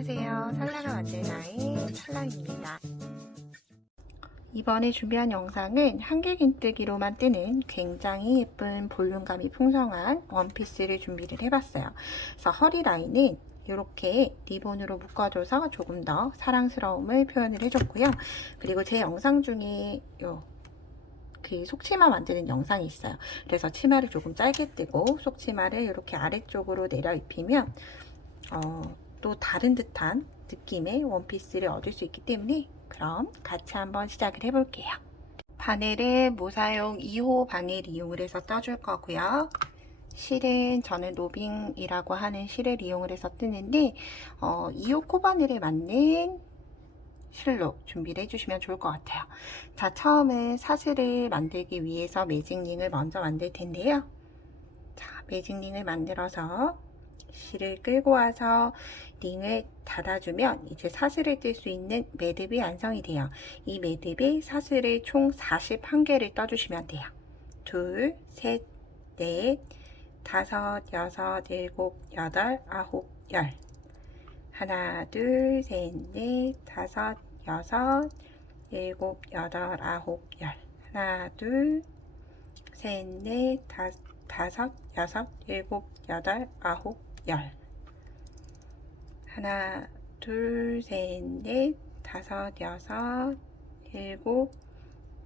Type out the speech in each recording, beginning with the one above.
안녕하세요. 살라가 만든 아이 찰랑입니다. 이번에 준비한 영상은 한길긴뜨기로만 뜨는 굉장히 예쁜 볼륨감이 풍성한 원피스를 준비를 해봤어요. 그래서 허리 라인은 이렇게 리본으로 묶어줘서 조금 더 사랑스러움을 표현을 해줬고요. 그리고 제 영상 중에 요, 그 속치마 만드는 영상이 있어요. 그래서 치마를 조금 짧게 뜨고 속치마를 이렇게 아래쪽으로 내려 입히면 어, 또 다른 듯한 느낌의 원피스를 얻을 수 있기 때문에 그럼 같이 한번 시작을 해볼게요. 바늘을 무사용 2호 바늘 이용을 해서 떠줄 거고요. 실은 저는 노빙이라고 하는 실을 이용을 해서 뜨는데 어, 2호 코바늘에 맞는 실로 준비를 해주시면 좋을 것 같아요. 자, 처음에 사슬을 만들기 위해서 매직링을 먼저 만들 텐데요. 자, 매직링을 만들어서 실을 끌고 와서 링을 닫아주면 이제 사슬을 뜰 수 있는 매듭이 완성이 돼요. 이 매듭에 사슬을 총 41개를 떠주시면 돼요. 둘, 셋, 넷, 다섯, 여섯, 일곱, 여덟, 아홉, 열. 하나, 둘, 셋, 넷, 다섯, 여섯, 일곱, 여덟, 아홉, 열. 하나, 둘, 셋, 넷, 다, 다섯, 여섯, 일곱, 여덟, 아홉, 열. 하나, 둘, 셋, 넷, 다섯, 여섯, 일곱,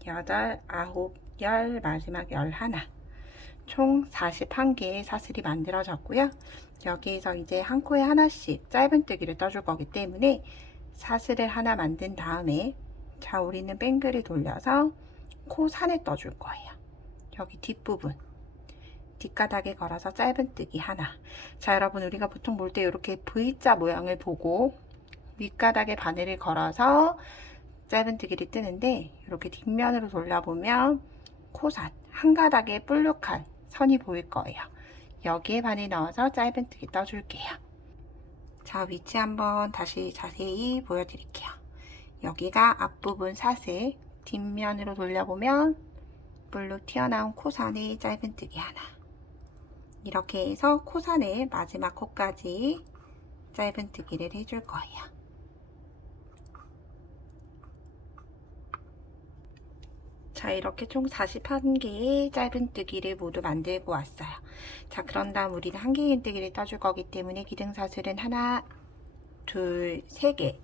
여덟, 아홉, 열, 마지막 열 하나. 총 41개의 사슬이 만들어졌고요. 여기에서 이제 한 코에 하나씩 짧은뜨기를 떠줄 거기 때문에 사슬을 하나 만든 다음에 자 우리는 뱅글을 돌려서 코 산에 떠줄 거예요. 여기 뒷부분 뒷가닥에 걸어서 짧은뜨기 하나 자 여러분 우리가 보통 볼 때 이렇게 V자 모양을 보고 윗가닥에 바늘을 걸어서 짧은뜨기를 뜨는데 이렇게 뒷면으로 돌려보면 코산 한 가닥에 볼록한 선이 보일 거예요. 여기에 바늘 넣어서 짧은뜨기 떠줄게요. 자 위치 한번 다시 자세히 보여드릴게요. 여기가 앞부분 사슬 뒷면으로 돌려보면 볼록 튀어나온 코산에 짧은뜨기 하나 이렇게 해서 코산에 마지막 코까지 짧은뜨기를 해줄 거예요. 자 이렇게 총 41개의 짧은뜨기를 모두 만들고 왔어요. 자 그런 다음 우리는 한길긴뜨기를 떠줄 거기 때문에 기둥사슬은 하나, 둘, 세 개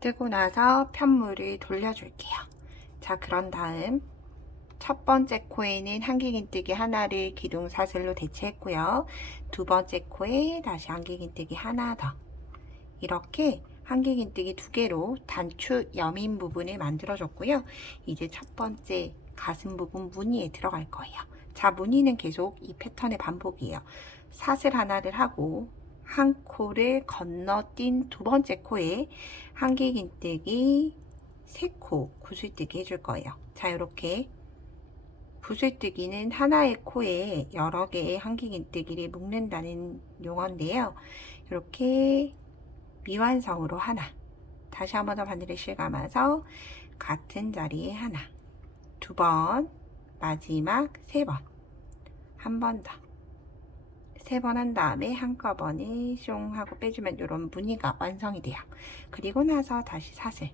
뜨고 나서 편물을 돌려줄게요. 자 그런 다음 첫 번째 코에는 한길긴뜨기 하나를 기둥 사슬로 대체했고요. 두 번째 코에 다시 한길긴뜨기 하나 더 이렇게 한길긴뜨기 두 개로 단추 여민 부분을 만들어줬고요. 이제 첫 번째 가슴 부분 무늬에 들어갈 거예요. 자, 무늬는 계속 이 패턴의 반복이에요. 사슬 하나를 하고 한 코를 건너뛴 두 번째 코에 한길긴뜨기 세 코 구슬뜨기 해줄 거예요. 자, 이렇게 구슬뜨기는 하나의 코에 여러 개의 한길긴뜨기를 묶는다는 용어인데요. 이렇게 미완성으로 하나. 다시 한 번 더 바늘을 실감아서 같은 자리에 하나. 두 번 마지막 세 번. 한 번 더. 세 번 한 다음에 한꺼번에 숑 하고 빼주면 이런 무늬가 완성이 돼요. 그리고 나서 다시 사슬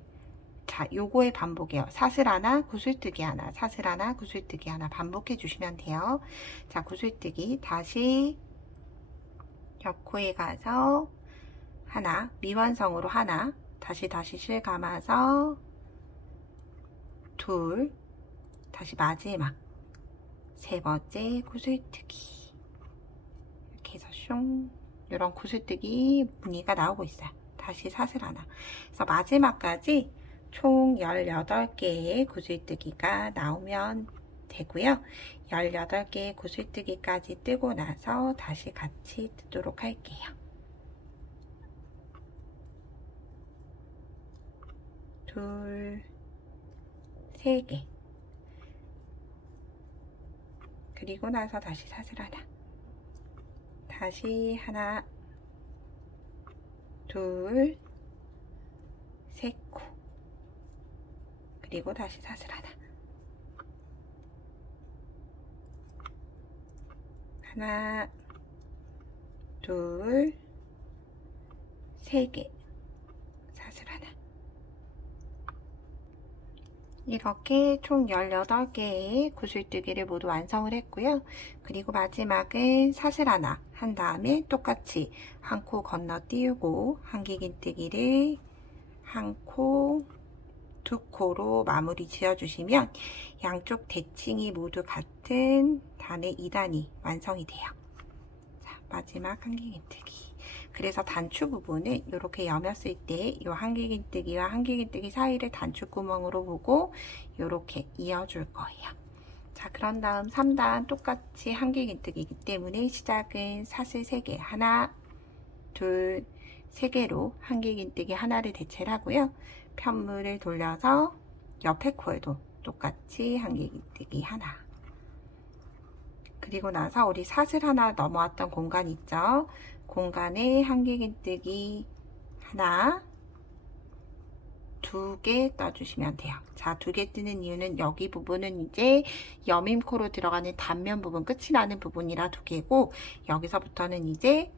자 요거의 반복이에요. 사슬 하나 구슬뜨기 하나. 사슬 하나 구슬뜨기 하나 반복해 주시면 돼요. 자 구슬뜨기 다시 옆코에 가서 하나, 미완성으로 하나, 다시 다시 실 감아서 둘, 다시 마지막 세 번째 구슬뜨기. 이렇게 해서 숑 이런 구슬뜨기 무늬가 나오고 있어요. 다시 사슬 하나. 그래서 마지막까지 총 18개의 구슬뜨기가 나오면 되고요. 18개의 구슬뜨기까지 뜨고 나서 다시 같이 뜨도록 할게요. 둘, 세 개. 그리고 나서 다시 사슬 하나. 다시 하나, 둘, 세 코. 그리고 다시 사슬 하나. 하나, 둘, 3개, 사슬 하나. 이렇게 총 18개의 구슬뜨기를 모두 완성을 했고요. 그리고 마지막은 사슬 하나 한 다음에 똑같이 한 코 건너띄우고 한길긴뜨기를 한 코, 두 코로 마무리 지어주시면 양쪽 대칭이 모두 같은 단의 2단이 완성이 돼요. 자, 마지막 한길긴뜨기. 그래서 단추 부분은 이렇게 여몄을 때 이 한길긴뜨기와 한길긴뜨기 사이를 단추 구멍으로 보고 이렇게 이어줄 거예요. 자, 그런 다음 3단 똑같이 한길긴뜨기이기 때문에 시작은 사슬 3개, 하나, 둘, 세 개로 한길긴뜨기 하나를 대체를 하고요. 편물을 돌려서 옆에 코에도 똑같이 한길긴뜨기 하나. 그리고 나서 우리 사슬 하나 넘어왔던 공간 있죠? 공간에 한길긴뜨기 하나, 두 개 떠주시면 돼요. 자, 두 개 뜨는 이유는 여기 부분은 이제 여밈코로 들어가는 단면 부분, 끝이 나는 부분이라 두 개고, 여기서부터는 이제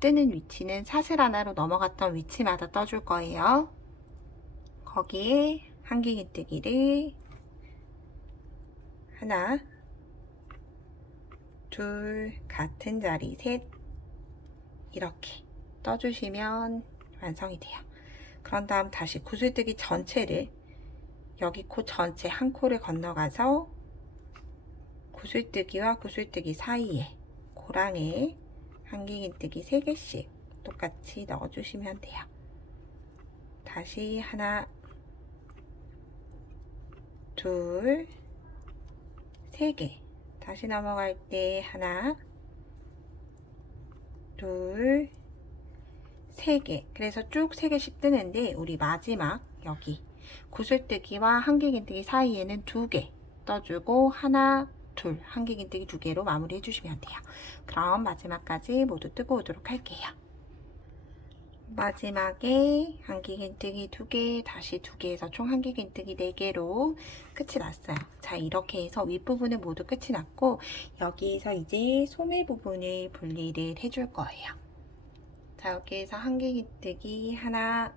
뜨는 위치는 사슬 하나로 넘어갔던 위치마다 떠줄 거예요. 거기에 한길긴뜨기를 하나, 둘, 같은 자리, 셋, 이렇게 떠주시면 완성이 돼요. 그런 다음 다시 구슬뜨기 전체를 여기 코 전체 한 코를 건너가서 구슬뜨기와 구슬뜨기 사이에 고랑에 한길긴뜨기 3개씩 똑같이 넣어주시면 돼요. 다시 하나, 둘, 세 개. 다시 넘어갈 때 하나, 둘, 세 개. 그래서 쭉 세 개씩 뜨는데 우리 마지막 여기 구슬뜨기와 한길긴뜨기 사이에는 두 개 떠주고 하나, 둘, 한길긴뜨기 두 개로 마무리 해 주시면 돼요. 그럼 마지막까지 모두 뜨고 오도록 할게요. 마지막에 한길긴뜨기 두 개, 다시 두 개에서 총 한길긴뜨기 네 개로 끝이 났어요. 자, 이렇게 해서 윗부분은 모두 끝이 났고 여기에서 이제 소매 부분을 분리를 해줄 거예요. 자, 여기에서 한길긴뜨기 하나,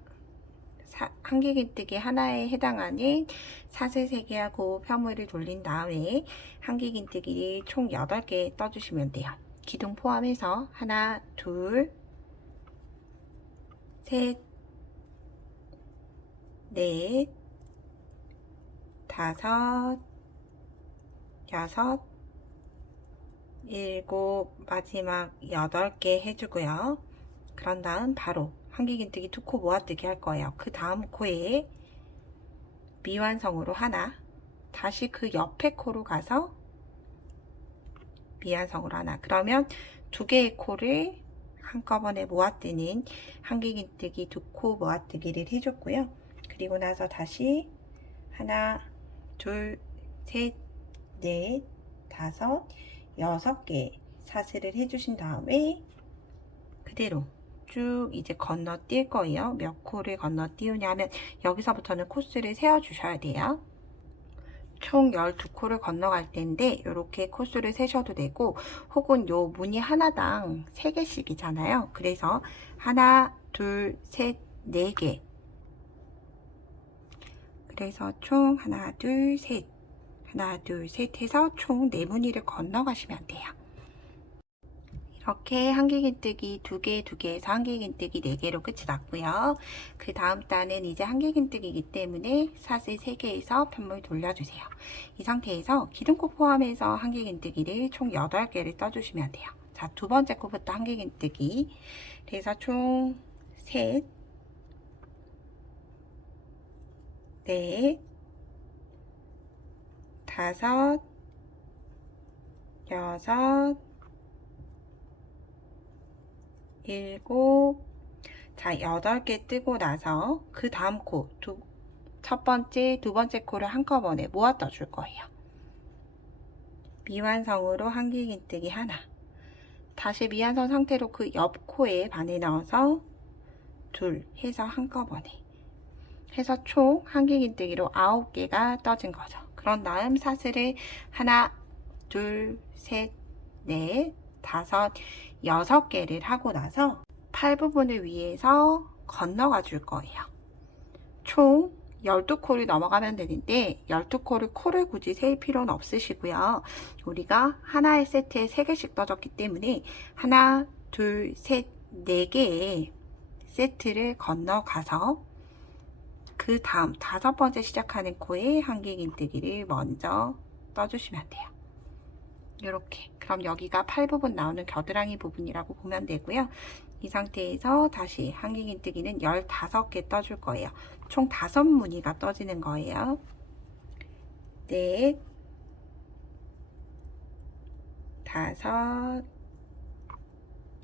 사, 한길긴뜨기 하나에 해당하는 사슬 3개하고 편물을 돌린 다음에 한길긴뜨기를 총 8개 떠주시면 돼요. 기둥 포함해서 하나, 둘, 셋, 넷, 다섯, 여섯, 일곱, 마지막 여덟 개 해주고요. 그런 다음 바로 한길긴뜨기 두 코 모아뜨기 할 거예요. 그 다음 코에 미완성으로 하나, 다시 그 옆에 코로 가서 미완성으로 하나. 그러면 두 개의 코를 한꺼번에 모아뜨는 한길긴뜨기 두 코 모아뜨기를 해줬고요. 그리고 나서 다시 하나, 둘, 셋, 넷, 다섯, 여섯 개 사슬을 해주신 다음에 그대로 쭉 이제 건너뛸 거예요. 몇 코를 건너뛰우냐면 여기서부터는 코스를 세워주셔야 돼요. 총 12코를 건너갈 텐데 이렇게 코스를 세셔도 되고 혹은 요 무늬 하나당 3개씩이잖아요. 그래서 하나, 둘, 셋, 네개 그래서 총 하나, 둘, 셋 하나, 둘, 셋 해서 총 4무늬를 건너가시면 돼요. 이렇게 한길긴뜨기 두 개, 두 개에서 한길긴뜨기 네 개로 끝이 났고요. 그 다음 단은 이제 한길긴뜨기이기 때문에 사슬 세 개에서 편물 돌려주세요. 이 상태에서 기둥코 포함해서 한길긴뜨기를 총 8개를 떠주시면 돼요. 자, 두 번째 코부터 한길긴뜨기. 그래서 총 셋, 넷, 다섯, 여섯, 일곱, 자, 여덟 개 뜨고 나서 그 다음 코, 두, 첫 번째, 두 번째 코를 한꺼번에 모아 떠줄 거예요. 미완성으로 한길긴뜨기 하나. 다시 미완성 상태로 그 옆 코에 바늘 넣어서 둘 해서 한꺼번에 해서 총 한길긴뜨기로 아홉 개가 떠진 거죠. 그런 다음 사슬을 하나, 둘, 셋, 넷, 다섯, 여섯 개를 하고 나서 팔 부분을 위해서 건너가 줄 거예요. 총 12콜이 넘어가면 되는데 12콜을 콜을 굳이 셀 필요는 없으시고요. 우리가 하나의 세트에 3개씩 떠졌기 때문에 하나, 둘, 셋, 4개의 세트를 건너가서 그 다음 다섯 번째 시작하는 코에 한길긴뜨기를 먼저 떠주시면 돼요. 이렇게 그럼 여기가 팔 부분 나오는 겨드랑이 부분이라고 보면 되고요. 이 상태에서 다시 한길긴뜨기는 15개 떠줄 거예요. 총 5무늬가 떠지는 거예요. 넷, 다섯,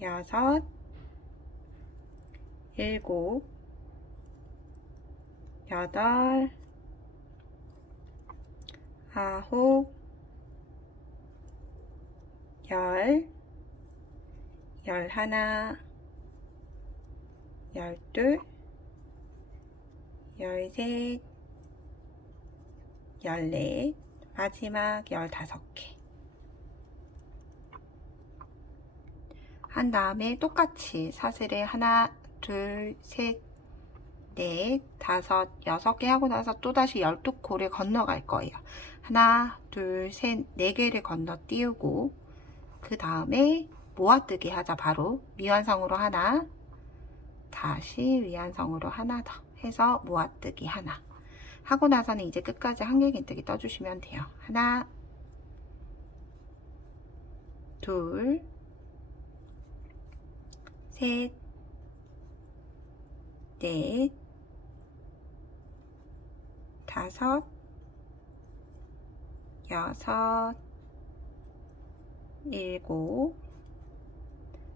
여섯, 일곱, 여덟, 아홉, 열, 열하나, 열둘, 열셋, 열넷, 마지막 열다섯 개. 한 다음에 똑같이 사슬을 하나, 둘, 셋, 넷, 다섯, 여섯 개 하고 나서 또다시 12코를 건너갈 거예요. 하나, 둘, 셋, 네 개를 건너 띄우고 그 다음에 모아뜨기 하자 바로 미완성으로 하나 다시 위안성으로 하나 더 해서 모아뜨기 하나 하고 나서는 이제 끝까지 한길긴뜨기 떠주시면 돼요. 하나 둘 셋, 넷, 다섯, 여섯, 일곱,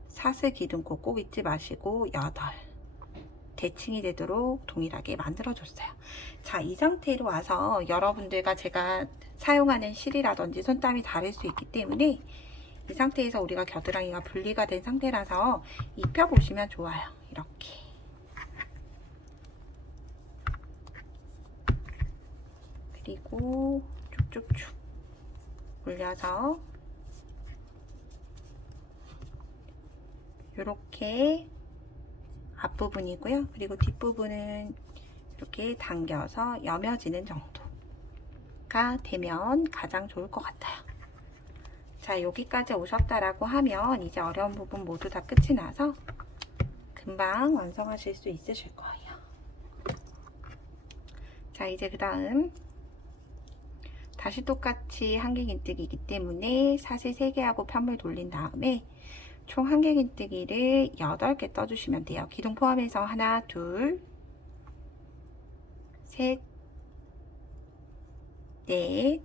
사슬 기둥코 꼭 잊지 마시고 여덟. 대칭이 되도록 동일하게 만들어줬어요. 자, 이 상태로 와서 여러분들과 제가 사용하는 실이라든지 손땀이 다를 수 있기 때문에 이 상태에서 우리가 겨드랑이가 분리가 된 상태라서 입혀보시면 좋아요. 이렇게. 그리고 쭉쭉쭉 올려서 이렇게 앞부분이고요. 그리고 뒷부분은 이렇게 당겨서 여며지는 정도가 되면 가장 좋을 것 같아요. 자, 여기까지 오셨다라고 하면 이제 어려운 부분 모두 다 끝이 나서 금방 완성하실 수 있으실 거예요. 자, 이제 그 다음 다시 똑같이 한길긴뜨기이기 때문에 사슬 3개 하고 편물 돌린 다음에 총 한길긴뜨기를 8개 떠주시면 돼요. 기둥 포함해서 하나, 둘, 셋, 넷,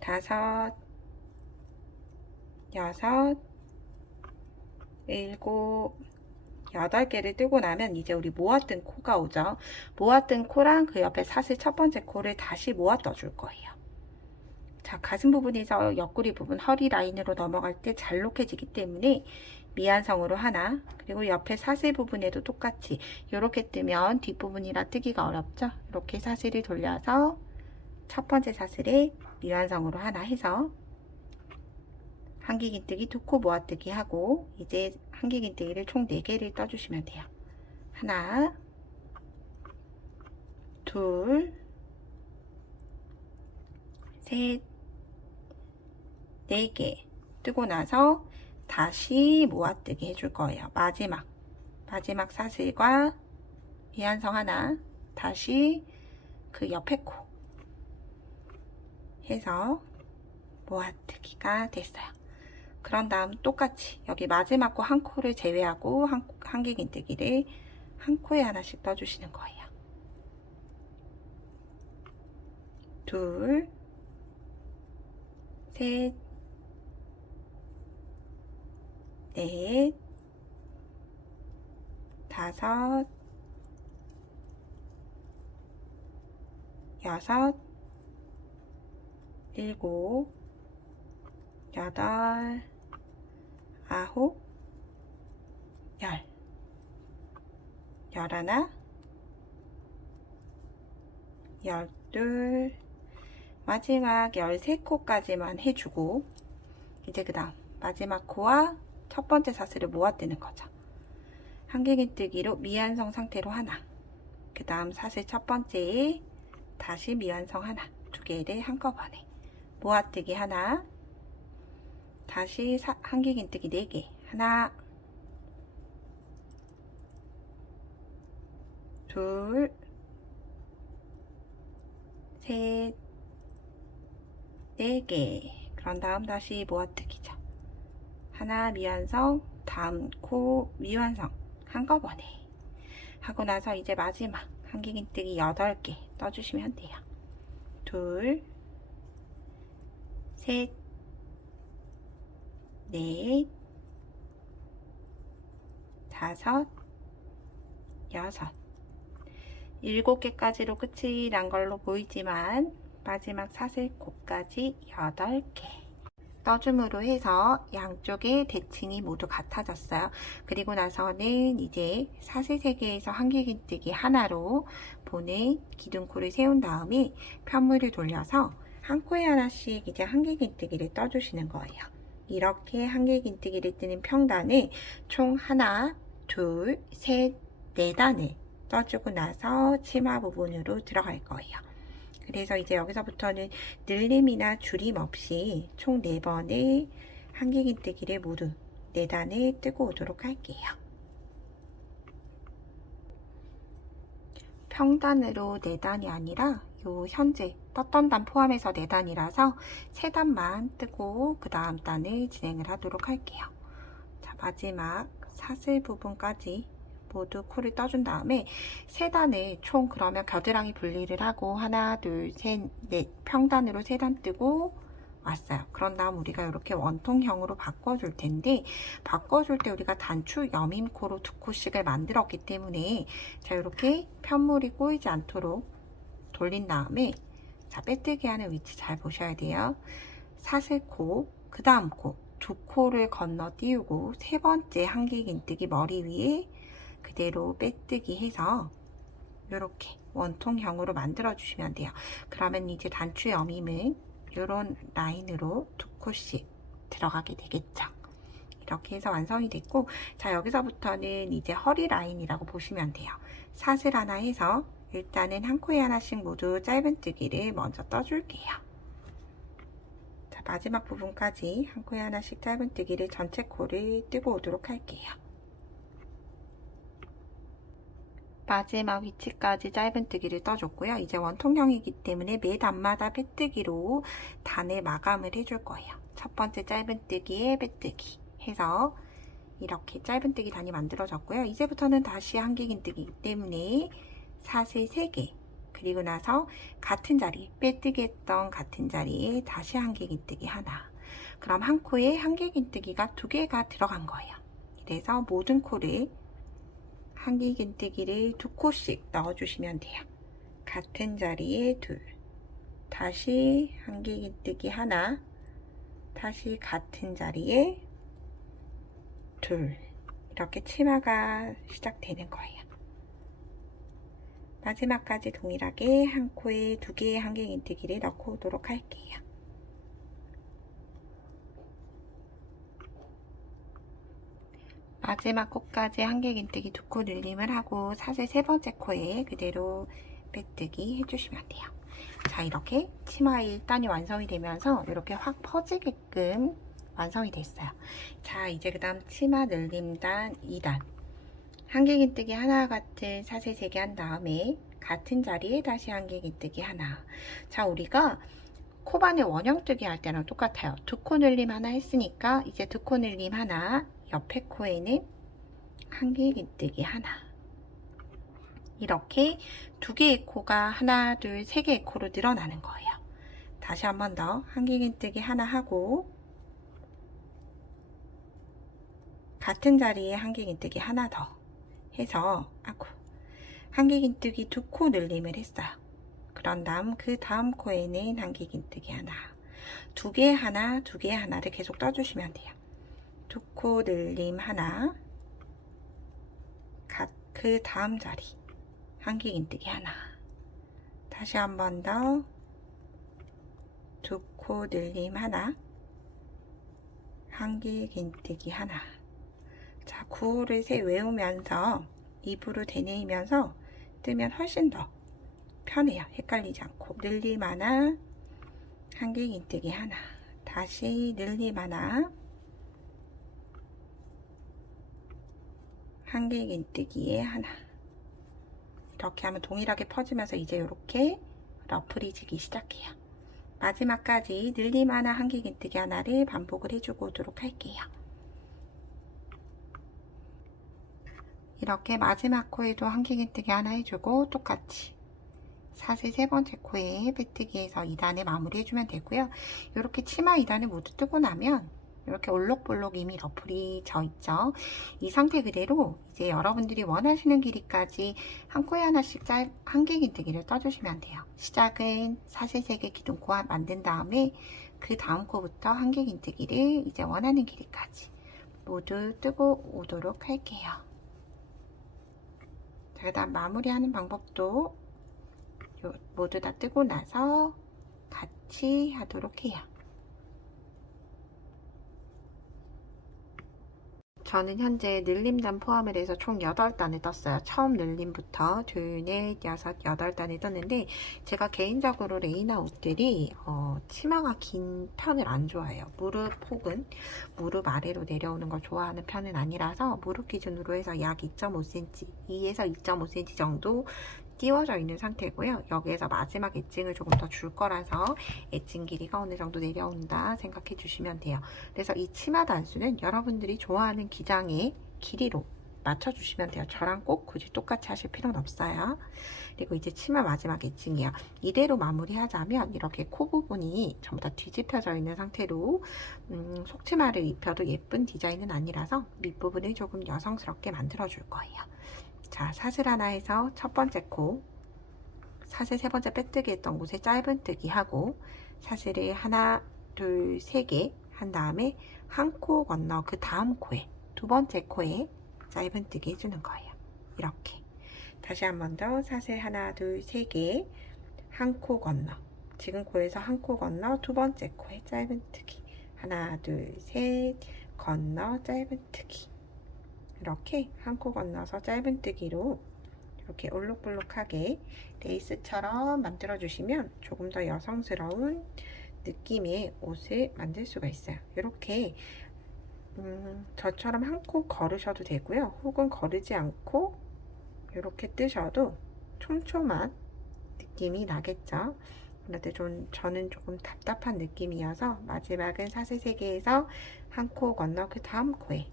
다섯, 여섯, 일곱, 여덟 개를 뜨고 나면 이제 우리 모아뜬 코가 오죠. 모아뜬 코랑 그 옆에 사슬 첫 번째 코를 다시 모아 떠줄 거예요. 자, 가슴 부분에서 옆구리 부분, 허리 라인으로 넘어갈 때 잘록해지기 때문에 미완성으로 하나, 그리고 옆에 사슬 부분에도 똑같이 이렇게 뜨면 뒷부분이라 뜨기가 어렵죠. 이렇게 사슬을 돌려서 첫 번째 사슬에 미완성으로 하나 해서 한길긴뜨기 두 코 모아뜨기 하고 이제 한길긴뜨기를 총 4개를 떠주시면 돼요. 하나, 둘, 셋, 네개 뜨고 나서 다시 모아뜨기 해줄 거예요. 마지막 마지막 사슬과 미완성 하나 다시 그 옆에 코 해서 모아뜨기가 됐어요. 그런 다음 똑같이 여기 마지막 코 한 코를 제외하고 한, 한길긴뜨기를 한 코에 하나씩 떠주시는 거예요. 둘, 셋, 넷, 다섯, 여섯, 일곱, 여덟, 아홉, 열, 열하나, 열둘, 마지막 열세 코까지만 해주고 이제 그 다음 마지막 코와 첫 번째 사슬을 모아뜨는 거죠. 한길긴뜨기로 미완성 상태로 하나. 그 다음 사슬 첫 번째에 다시 미완성 하나. 두 개를 한꺼번에. 모아뜨기 하나. 다시 사, 한길긴뜨기 네 개. 하나. 둘. 셋. 네 개. 그런 다음 다시 모아뜨기죠. 하나 미완성, 다음 코 미완성. 한꺼번에. 하고 나서 이제 마지막 한길긴뜨기 8개 떠주시면 돼요. 둘, 셋, 넷, 다섯, 여섯, 일곱 개까지로 끝이 난 걸로 보이지만 마지막 사슬코까지 8개 떠줌으로 해서 양쪽의 대칭이 모두 같아졌어요. 그리고 나서는 이제 사슬 3개에서 한길긴뜨기 하나로 보는 기둥코를 세운 다음에 편물을 돌려서 한 코에 하나씩 이제 한길긴뜨기를 떠주시는 거예요. 이렇게 한길긴뜨기를 뜨는 평단을 총 하나, 둘, 셋, 네 단을 떠주고 나서 치마 부분으로 들어갈 거예요. 그래서 이제 여기서부터는 늘림이나 줄임 없이 총 4번의 한길긴뜨기를 모두 4단을 뜨고 오도록 할게요. 평단으로 4단이 아니라 요 현재 떴던 단 포함해서 4단이라서 3단만 뜨고 그 다음 단을 진행을 하도록 할게요. 자 마지막 사슬 부분까지 모두 코를 떠준 다음에 세 단을 총 그러면 겨드랑이 분리를 하고 하나 둘 셋 넷 평단으로 세 단 뜨고 왔어요. 그런 다음 우리가 이렇게 원통형으로 바꿔줄 텐데 바꿔줄 때 우리가 단추 여밈코로 두 코씩을 만들었기 때문에 자 이렇게 편물이 꼬이지 않도록 돌린 다음에 자 빼뜨기 하는 위치 잘 보셔야 돼요. 사슬코 그 다음 코 두 코를 건너 띄우고 세 번째 한길긴뜨기 머리 위에 그대로 빼뜨기 해서 이렇게 원통형으로 만들어 주시면 돼요. 그러면 이제 단추 여밈은 이런 라인으로 두 코씩 들어가게 되겠죠. 이렇게 해서 완성이 됐고 자 여기서부터는 이제 허리 라인이라고 보시면 돼요. 사슬 하나 해서 일단은 한 코에 하나씩 모두 짧은뜨기를 먼저 떠줄게요. 자 마지막 부분까지 한 코에 하나씩 짧은뜨기를 전체 코를 뜨고 오도록 할게요. 마지막 위치까지 짧은뜨기를 떠줬고요. 이제 원통형이기 때문에 매 단마다 빼뜨기로 단을 마감을 해줄 거예요. 첫 번째 짧은뜨기에 빼뜨기 해서 이렇게 짧은뜨기 단이 만들어졌고요. 이제부터는 다시 한길긴뜨기이기 때문에 사슬 3개 그리고 나서 같은 자리 빼뜨기 했던 같은 자리에 다시 한길긴뜨기 하나 그럼 한 코에 한길긴뜨기가 두 개가 들어간 거예요. 그래서 모든 코를 한길긴뜨기를 두 코씩 넣어주시면 돼요. 같은 자리에 둘, 다시 한길긴뜨기 하나, 다시 같은 자리에 둘, 이렇게 치마가 시작되는 거예요. 마지막까지 동일하게 한 코에 두 개의 한길긴뜨기를 넣고 오도록 할게요. 마지막 코까지 한길긴뜨기 두 코 늘림을 하고 사슬 세 번째 코에 그대로 빼뜨기 해주시면 돼요. 자 이렇게 치마 1단이 완성이 되면서 이렇게 확 퍼지게끔 완성이 됐어요. 자 이제 그 다음 치마 늘림단 2단 한길긴뜨기 하나 같은 사슬 3개 한 다음에 같은 자리에 다시 한길긴뜨기 하나 자 우리가 코바늘 원형뜨기 할 때랑 똑같아요. 두 코 늘림 하나 했으니까 이제 두 코 늘림 하나 옆에 코에는 한길긴뜨기 하나. 이렇게 두 개의 코가 하나 둘 세 개의 코로 늘어나는 거예요. 다시 한 번 더. 한길긴뜨기 하나 하고 같은 자리에 한길긴뜨기 하나 더 해서 아고 한길긴뜨기 두 코 늘림을 했어요. 그런 다음 그 다음 코에는 한길긴뜨기 하나. 두 개 하나 두 개 하나를 계속 떠주시면 돼요 두코 늘림 하나. 그 다음 자리. 한길긴뜨기 하나. 다시 한 번 더. 두코 늘림 하나. 한길긴뜨기 하나. 구호를 세 외우면서 입으로 되뇌이면서 뜨면 훨씬 더 편해요. 헷갈리지 않고. 늘림 하나 한길긴뜨기 하나. 다시 늘림 하나 한길긴뜨기에 하나 이렇게 하면 동일하게 퍼지면서 이제 이렇게 러플이 지기 시작해요. 마지막까지 늘림 하나 한길긴뜨기 하나를 반복을 해주고 오도록 할게요. 이렇게 마지막 코에도 한길긴뜨기 하나 해주고 똑같이 사슬 세 번째 코에 빼뜨기해서 2단을 마무리해주면 되고요. 이렇게 치마 2단을 모두 뜨고 나면 이렇게 올록볼록 이미 러플이 져 있죠. 이 상태 그대로 이제 여러분들이 원하시는 길이까지 한 코에 하나씩 짧, 한길긴뜨기를 떠주시면 돼요. 시작은 사슬 3개 기둥코 만든 다음에 그 다음 코부터 한길긴뜨기를 이제 원하는 길이까지 모두 뜨고 오도록 할게요. 자, 그 다음 마무리하는 방법도 요- 모두 다 뜨고 나서 같이 하도록 해요. 저는 현재 늘림단 포함을 해서 총 8단을 떴어요. 처음 늘림부터 둘, 넷, 여섯, 여덟 단을 떴는데 제가 개인적으로 레이나 옷들이 어, 치마가 긴 편을 안 좋아해요. 무릎 혹은 무릎 아래로 내려오는 걸 좋아하는 편은 아니라서 무릎 기준으로 해서 약 2.5cm, 2에서 2.5cm 정도 띄워져 있는 상태고요. 여기에서 마지막 엣징을 조금 더 줄 거라서 엣징 길이가 어느 정도 내려온다 생각해 주시면 돼요. 그래서 이 치마 단수는 여러분들이 좋아하는 기장의 길이로 맞춰주시면 돼요. 저랑 꼭 굳이 똑같이 하실 필요는 없어요. 그리고 이제 치마 마지막 엣징이에요. 이대로 마무리하자면 이렇게 코 부분이 전부 다 뒤집혀져 있는 상태로 음, 속치마를 입혀도 예쁜 디자인은 아니라서 밑부분을 조금 여성스럽게 만들어 줄 거예요. 자, 사슬 하나에서 첫 번째 코, 사슬 세 번째 빼뜨기 했던 곳에 짧은뜨기 하고 사슬을 하나, 둘, 세 개 한 다음에 한 코 건너 그 다음 코에 두 번째 코에 짧은뜨기 해주는 거예요. 이렇게. 다시 한 번 더 사슬 하나, 둘, 세 개 한 코 건너. 지금 코에서 한 코 건너 두 번째 코에 짧은뜨기. 하나, 둘, 셋 건너 짧은뜨기 이렇게 한 코 건너서 짧은뜨기로 이렇게 올록볼록하게 레이스처럼 만들어 주시면 조금 더 여성스러운 느낌의 옷을 만들 수가 있어요. 이렇게 음, 저처럼 한 코 걸으셔도 되고요. 혹은 거르지 않고 이렇게 뜨셔도 촘촘한 느낌이 나겠죠. 그런데 좀 저는 조금 답답한 느낌이어서 마지막은 사슬 3개에서 한 코 건너 그 다음 코에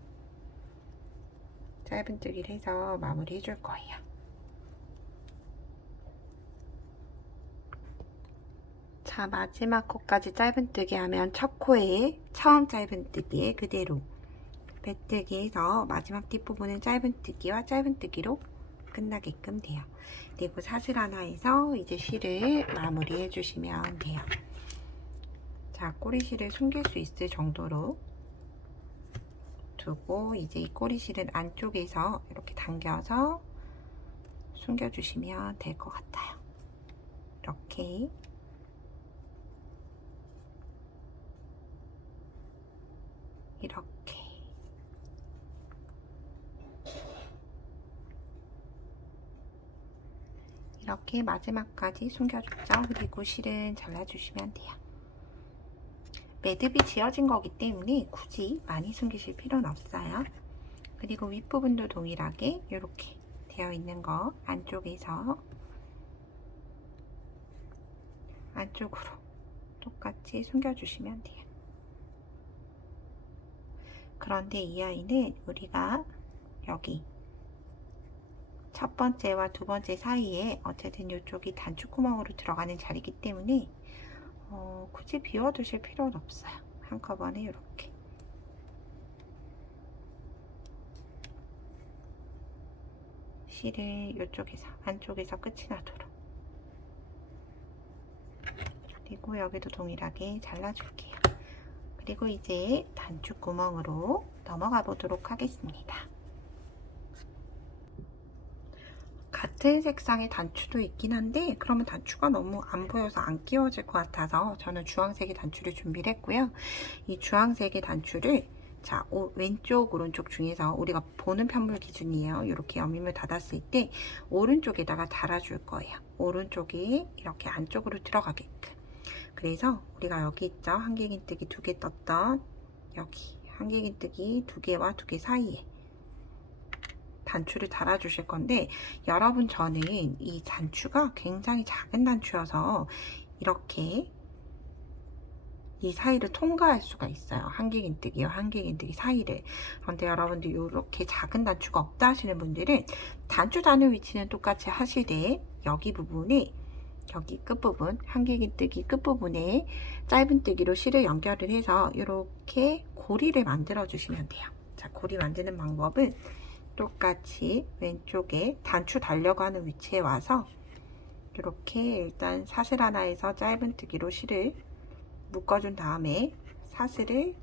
짧은뜨기를 해서 마무리 해줄 거예요. 자 마지막 코까지 짧은뜨기 하면 첫 코에 처음 짧은뜨기에 그대로 빼뜨기해서 마지막 뒷부분은 짧은뜨기와 짧은뜨기로 끝나게끔 돼요. 그리고 사슬 하나에서 이제 실을 마무리해 주시면 돼요. 자 꼬리실을 숨길 수 있을 정도로 두고 이제 이 꼬리실은 안쪽에서 이렇게 당겨서 숨겨주시면 될 것 같아요. 이렇게 이렇게 이렇게 마지막까지 숨겨줬죠. 그리고 실은 잘라주시면 돼요. 매듭이 지어진 거기 때문에 굳이 많이 숨기실 필요는 없어요. 그리고 윗부분도 동일하게 이렇게 되어 있는 거 안쪽에서 안쪽으로 똑같이 숨겨주시면 돼요. 그런데 이 아이는 우리가 여기 첫 번째와 두 번째 사이에 어쨌든 이쪽이 단추구멍으로 들어가는 자리이기 때문에 어, 굳이 비워두실 필요는 없어요. 한꺼번에 이렇게 실을 이쪽에서 안쪽에서 끝이 나도록 그리고 여기도 동일하게 잘라줄게요. 그리고 이제 단추 구멍으로 넘어가 보도록 하겠습니다. 같은 색상의 단추도 있긴 한데 그러면 단추가 너무 안 보여서 안 끼워질 것 같아서 저는 주황색의 단추를 준비를 했고요. 이 주황색의 단추를 자, 오, 왼쪽, 오른쪽 중에서 우리가 보는 편물 기준이에요. 이렇게 옆면을 닫았을 때 오른쪽에다가 달아줄 거예요. 오른쪽이 이렇게 안쪽으로 들어가게끔. 그래서 우리가 여기 있죠. 한길긴뜨기 두 개 떴던 여기 한길긴뜨기 두 개와 두 개 사이에 단추를 달아주실 건데 여러분 저는 이 단추가 굉장히 작은 단추여서 이렇게 이 사이를 통과할 수가 있어요. 한길긴뜨기와 한길긴뜨기 사이를. 그런데 여러분들 이렇게 작은 단추가 없다 하시는 분들은 단추 다는 위치는 똑같이 하시되 여기 부분에 여기 끝부분 한길긴뜨기 끝부분에 짧은 뜨기로 실을 연결을 해서 이렇게 고리를 만들어 주시면 돼요. 자 고리 만드는 방법은 똑같이 왼쪽에 단추 달려고 하는 위치에 와서 이렇게 일단 사슬 하나에서 짧은 뜨기로 실을 묶어준 다음에 사슬을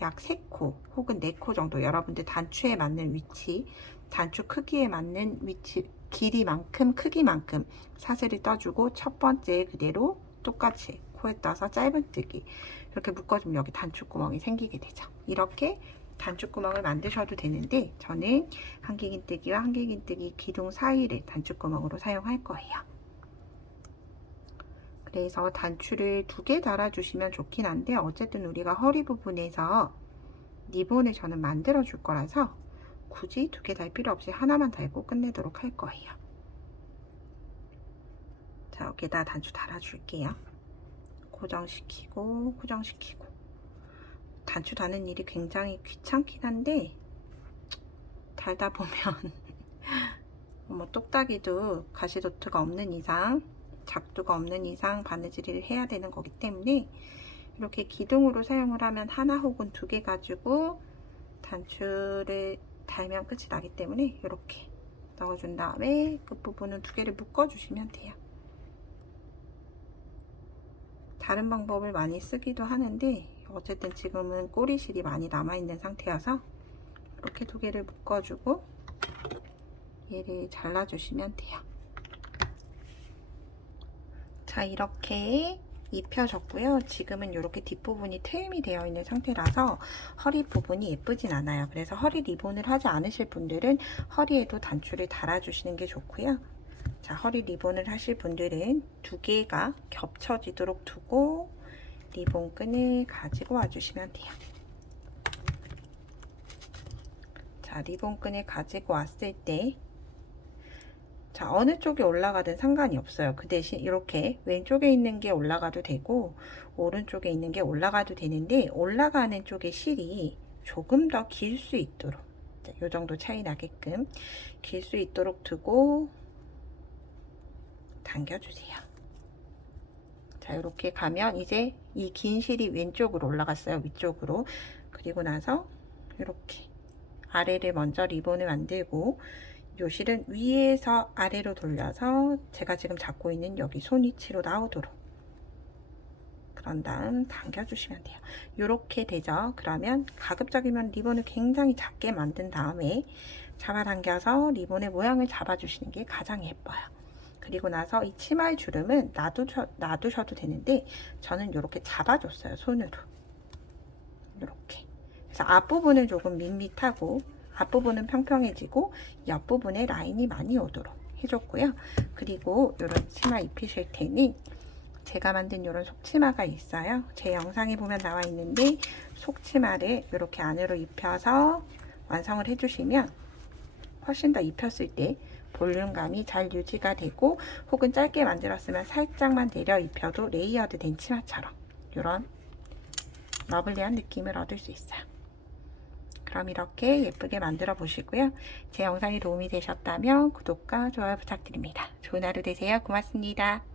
약 3코 혹은 4코 정도 여러분들 단추에 맞는 위치 단추 크기에 맞는 위치 길이만큼 크기만큼 사슬을 떠주고 첫 번째 그대로 똑같이 코에 떠서 짧은 뜨기. 이렇게 묶어주면 여기 단추 구멍이 생기게 되죠. 이렇게 단추구멍을 만드셔도 되는데 저는 한길긴뜨기와 한길긴뜨기 기둥 사이를 단추구멍으로 사용할 거예요 그래서 단추를 두 개 달아주시면 좋긴 한데 어쨌든 우리가 허리 부분에서 리본을 저는 만들어 줄 거라서 굳이 두 개 달 필요 없이 하나만 달고 끝내도록 할 거예요. 자 여기다 단추 달아줄게요. 고정시키고 고정시키고 단추 다는 일이 굉장히 귀찮긴 한데 달다 보면 뭐 똑딱이도 가시도트가 없는 이상 작두가 없는 이상 바느질을 해야 되는 거기 때문에 이렇게 기둥으로 사용을 하면 하나 혹은 두 개 가지고 단추를 달면 끝이 나기 때문에 이렇게 넣어준 다음에 끝부분은 두 개를 묶어주시면 돼요. 다른 방법을 많이 쓰기도 하는데 어쨌든 지금은 꼬리실이 많이 남아있는 상태여서 이렇게 두 개를 묶어주고 얘를 잘라주시면 돼요. 자 이렇게 입혀졌고요. 지금은 이렇게 뒷부분이 트임이 되어 있는 상태라서 허리 부분이 예쁘진 않아요. 그래서 허리 리본을 하지 않으실 분들은 허리에도 단추를 달아주시는 게 좋고요. 자 허리 리본을 하실 분들은 두 개가 겹쳐지도록 두고 리본 끈을 가지고 와주시면 돼요. 자 리본 끈을 가지고 왔을 때 자, 어느 쪽에 올라가든 상관이 없어요. 그 대신 이렇게 왼쪽에 있는 게 올라가도 되고, 오른쪽에 있는 게 올라가도 되는데, 올라가는 쪽의 실이 조금 더 길 수 있도록, 이 정도 차이 나게끔 길 수 있도록 두고, 당겨주세요. 자, 이렇게 가면 이제 이 긴 실이 왼쪽으로 올라갔어요. 위쪽으로. 그리고 나서 이렇게 아래를 먼저 리본을 만들고, 요 실은 위에서 아래로 돌려서 제가 지금 잡고 있는 여기 손위치로 나오도록 그런 다음 당겨주시면 돼요. 이렇게 되죠. 그러면 가급적이면 리본을 굉장히 작게 만든 다음에 잡아당겨서 리본의 모양을 잡아주시는 게 가장 예뻐요. 그리고 나서 이 치마의 주름은 놔두셔, 놔두셔도 되는데 저는 이렇게 잡아줬어요. 손으로. 이렇게. 그래서 앞부분은 조금 밋밋하고 앞부분은 평평해지고 옆부분에 라인이 많이 오도록 해줬고요. 그리고 이런 치마 입히실 테니 제가 만든 이런 속치마가 있어요. 제 영상에 보면 나와 있는데 속치마를 이렇게 안으로 입혀서 완성을 해주시면 훨씬 더 입혔을 때 볼륨감이 잘 유지가 되고 혹은 짧게 만들었으면 살짝만 내려 입혀도 레이어드 된 치마처럼 이런 러블리한 느낌을 얻을 수 있어요. 그럼 이렇게 예쁘게 만들어 보시고요. 제 영상이 도움이 되셨다면 구독과 좋아요 부탁드립니다. 좋은 하루 되세요. 고맙습니다.